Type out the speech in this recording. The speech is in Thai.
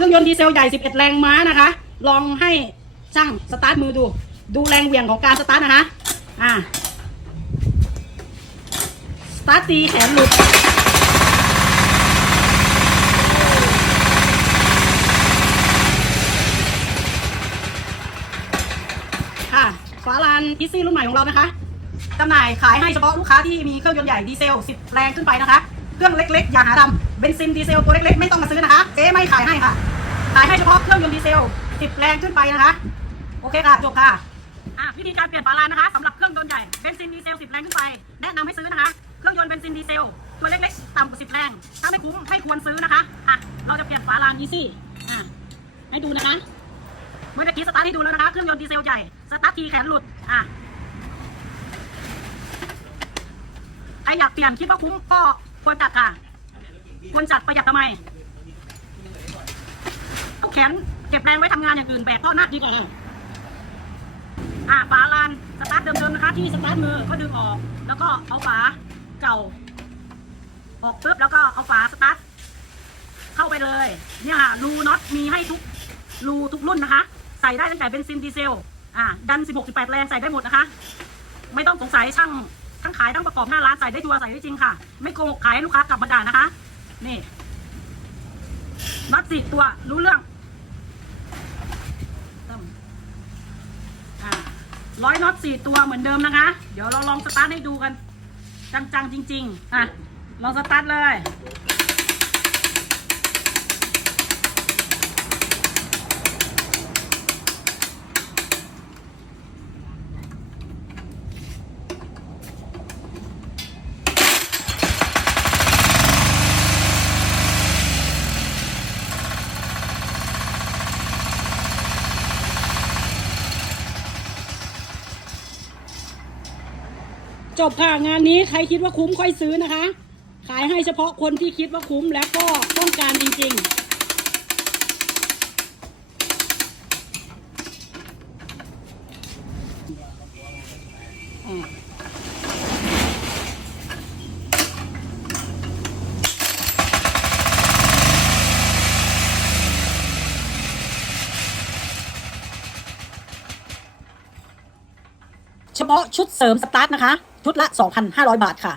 เครื่องยนต์ดีเซลใหญ่ 11 แรงม้านะคะ ลองให้ช่างสตาร์ทมือดู ดูแรงเหวี่ยงของการสตาร์ทนะคะ อ่า สตาร์ทตีแขนหลุด ค่ะฝาลานอีซี่รุ่นใหม่ของเรานะคะจำหน่ายขายให้เฉพาะลูกค้าที่มีเครื่องยนต์ใหญ่ดีเซล 10 แรงขึ้นไปนะคะ เครื่องเล็กๆ อย่าหาดำเบนซินดีเซลตัวเล็กๆ ไม่ต้องมาซื้อนะคะ เจ๊ไม่ขายให้ค่ะ ให้เฉพาะเครื่องยนต์ดีเซล 10 แรงขึ้นไปนะคะ โอเคค่ะ จบค่ะอะวิธีการเปลี่ยนฝาลานนะคะสำหรับเครื่องยนต์ใหญ่ เบนซินดีเซล 10 แรงขึ้นไป แนะนำให้ซื้อนะคะ เครื่องยนต์เบนซินดีเซล ตัวเล็กๆ ต่ำกว่า 10 แรง ถ้าไม่คุ้มไม่ควรซื้อนะคะ อะ เราจะเปลี่ยนฝาลานอีซี่อะ ให้ดูนะคะ เมื่อกี้สตาร์ทให้ดูแล้วนะคะ เครื่องยนต์ดีเซลใหญ่ สตาร์ททีแขนหลุด อะใครอยากเปลี่ยนคิดว่าคุ้มก็ควรจัดค่ะ ควรจัดประหยัดทำไม นเก็บแรงไว้ทำงานอย่างอื่นแบกท่อหนักดีกว่าอะฝาลานสตาร์ทเดิมๆนะคะ ที่สตาร์ทมือก็ดึงออก แล้วก็เอาฝาเก่า ออกปุ๊บแล้วก็เอาฝาสตาร์ทเข้าไปเลย เนี่ยค่ะรูน็อตมีให้ทุกรูทุกรุ่นนะคะ ใส่ได้ตั้งแต่เบนซินดีเซลอ่าดัน 16 18 แรงใส่ได้หมดนะคะ ไม่ต้องสงสัยช่างทั้งขายทั้งประกอบหน้าร้านใส่ได้ทัวร์ใส่ได้จริงค่ะ ไม่โกหกขายให้ลูกค้ากลับมาด่านะคะ นี่น็อตสี่ตัวรู้เรื่องตึ้มอ่า ร้อยน็อตสี่ตัวเหมือนเดิมนะคะ เดี๋ยวเราลองสตาร์ทให้ดูกัน จังๆจริง ๆ อะ ลองสตาร์ทเลย จบค่ะงานนี้ใครคิดว่าคุ้มค่อยซื้อนะคะ ขายให้เฉพาะคนที่คิดว่าคุ้มแล้วก็ต้องการจริงๆเฉพาะชุดเสริมสตาร์ทนะคะ ชุดละ 2,500 บาทค่ะ